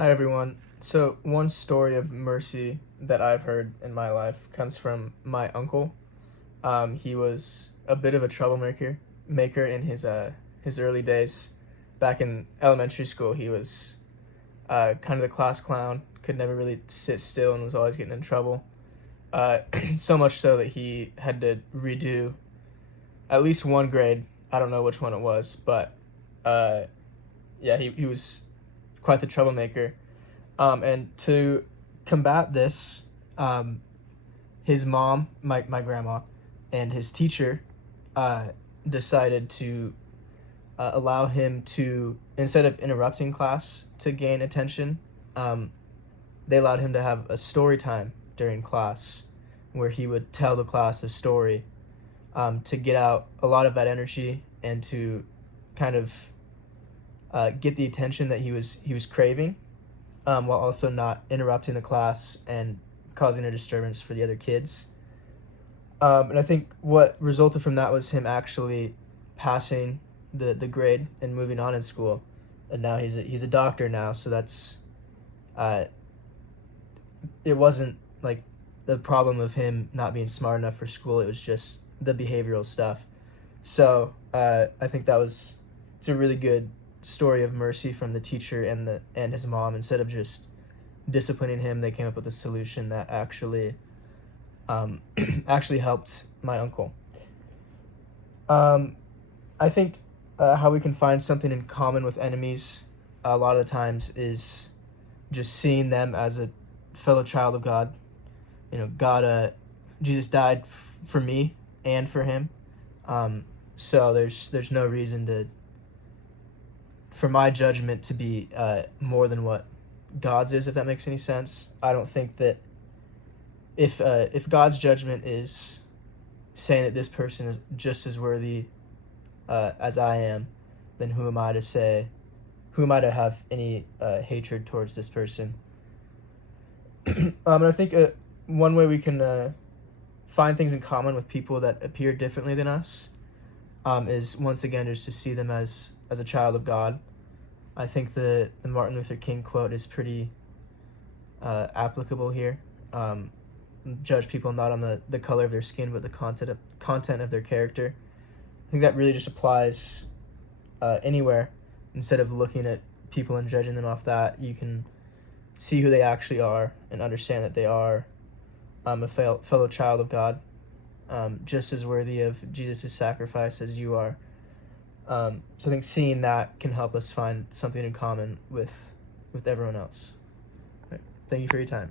Hi everyone. So one story of mercy that I've heard in my life comes from my uncle. He was a bit of a troublemaker in his early days. Back in elementary school, he was kind of the class clown. Could never really sit still and was always getting in trouble. Uh, so much so that he had to redo at least one grade. I don't know which one it was, but uh, yeah, he was quite the troublemaker. And to combat this, um, his mom, my grandma, and his teacher uh, decided to allow him to, instead of interrupting class to gain attention, um, they allowed him to have a story time during class where he would tell the class a story to get out a lot of that energy and to kind of get the attention that he was craving, while also not interrupting the class and causing a disturbance for the other kids. And I think what resulted from that was him actually passing the grade and moving on in school. And now he's a doctor now, so that's uh, it wasn't like the problem of him not being smart enough for school. It was just the behavioral stuff. So I think it's a really good story of mercy from the teacher and his mom. Instead of just disciplining him, they came up with a solution that actually helped my uncle. I think how we can find something in common with enemies a lot of the times is just seeing them as a fellow child of God. Jesus died for me and for him. So there's no reason for my judgment to be more than what God's is, if that makes any sense. I don't think that if God's judgment is saying that this person is just as worthy as I am, then who am I to have any hatred towards this person? And I think one way we can find things in common with people that appear differently than us is once again just to see them as a child of God. I think the Martin Luther King quote is pretty applicable here. Judge people not on the color of their skin, but the content of their character. I think that really just applies anywhere. Instead of looking at people and judging them off that, you can see who they actually are and understand that they are a fellow child of God, just as worthy of Jesus' sacrifice as you are. So I think seeing that can help us find something in common with everyone else. Right. Thank you for your time.